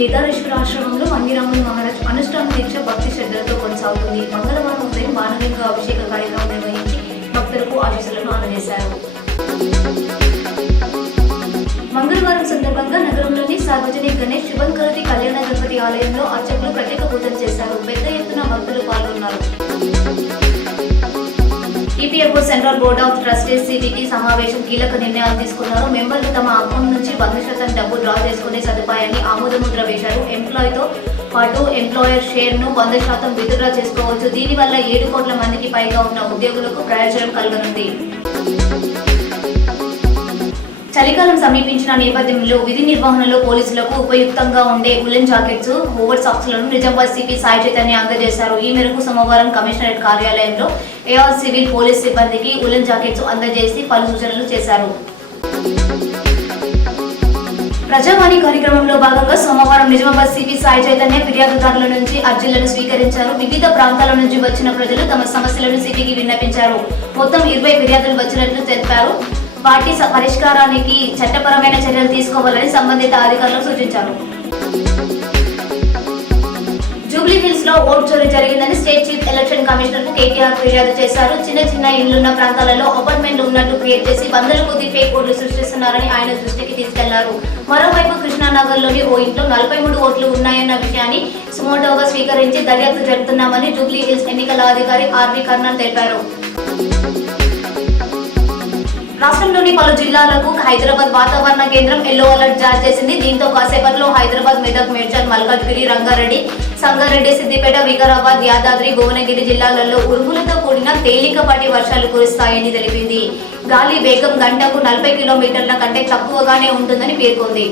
కేదారేశ్వర ఆశ్రమంలో మంగిరాములు మహారాజ్ అనుష్ఠాన దీక్ష భక్తి శ్రద్ధలతో కొనసాగుతుంది. మంగళవారం ఉదయం బాణలింగ అభిషేక కార్యక్రమం నిర్వహించి భక్తులకు ఆశీస్సులను అందజేశారు. మంగళవారం సందర్భంగా నగరంలోని సార్వజనిక గణేష్ శుభంకరతి కళ్యాణ గణపతి ఆలయంలో అర్చకులు ప్రత్యేక పూజలు చేశారు. పెద్ద ఎత్తున భక్తులు పాల్గొన్నారు. EPFO central board of trustees CBT సమావేశం కీలక నిర్ణయాలు తీసుకున్నారు. మెంబర్లు తమ అకౌంట్ నుంచి 100% డబ్బు డ్రా చేసుకునే సదుపాయాన్ని ఆమోదముద్ర వేశారు. ఎంప్లాయీతో పాటు ఎంప్లాయర్ షేర్ను 100% విత్డ్రా చేసుకోవచ్చు. దీనివల్ల 7 కోట్ల మందికి పైగా ఉన్న ఉద్యోగులకు ప్రయోజనం కలగనుంది. చలికాలం సమీపించిన నేపథ్యంలో విధి నిర్వహణలో పోలీసులకు ఉపయుక్తంగా ఉండే ఉలెన్ జాకెట్స్, ఓవర్ సాక్స్లను నిజామాబాద్ సిపి సాయి చైతన్య అందజేశారు. ఈ మేరకు సోమవారం కమిషనరేట్ కార్యాలయంలో ఏఆర్ సివిల్ పోలీస్ సిబ్బందికి ఉలెన్ జాకెట్స్ అందజేసి పలు సూచనలు చేశారు. ప్రజావాణి కార్యక్రమంలో భాగంగా సోమవారం నిజామాబాద్ సిపి సాయి చైతన్య ఫిర్యాదుదారుల నుంచి అర్జీలను స్వీకరించారు. వివిధ ప్రాంతాల నుంచి వచ్చిన ప్రజలు తమ సమస్యలను సిపికి విన్నపించారు. మొత్తం 20 ఫిర్యాదులు వచ్చినట్లు తెలిపారు. వాటి పరిష్కారానికి చట్టపరమైన చర్యలు తీసుకోవాలని సంబంధిత అధికారులకు సూచించారు. జూబ్లీ హిల్స్ లో ఓట్ చోరీ జరిగిందని స్టేట్ చీఫ్ ఎలక్షన్ కమిషనర్ కు కేటీఆర్ ఫిర్యాదు చేశారు. చిన్న ఇళ్లున్న ప్రాంతాలలో అపార్ట్మెంట్లు ఉన్నట్టు క్రియేట్ చేసి వందల కొద్ది ఫేక్ ఓట్లు సృష్టిస్తున్నారని ఆయన దృష్టికి తీసుకెళ్లారు. మరోవైపు కృష్ణానగర్ లోని ఓ ఇంట్లో 43 ఓట్లు ఉన్నాయన్న విషయాన్ని సుమోటోగా స్వీకరించి దర్యాప్తు జరుపుతున్నామని జూబ్లీ హిల్స్ ఎన్నికల అధికారి ఆర్వి కర్నల్ తెలిపారు. రాష్ట్రంలోని పలు జిల్లాలకు హైదరాబాద్ వాతావరణ కేంద్రం ఎల్లో అలర్ట్ జారీ చేసింది. దీంతో కాసేపట్లో హైదరాబాద్, మెదక్, మేడ్చల్, మల్కాజ్గిరి, రంగారెడ్డి, సంగారెడ్డి, సిద్దిపేట, వికారాబాద్, యాదాద్రి, భువనగిరి జిల్లాలలో ఉరుములతో కూడిన తేలికపాటి వర్షాలు కురుస్తాయని తెలిపింది. గాలి వేగం గంటకు 40 కిలోమీటర్ల కంటే తక్కువగానే ఉంటుందని పేర్కొంది.